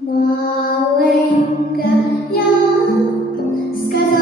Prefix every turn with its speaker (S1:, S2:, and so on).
S1: Маленька я сказала.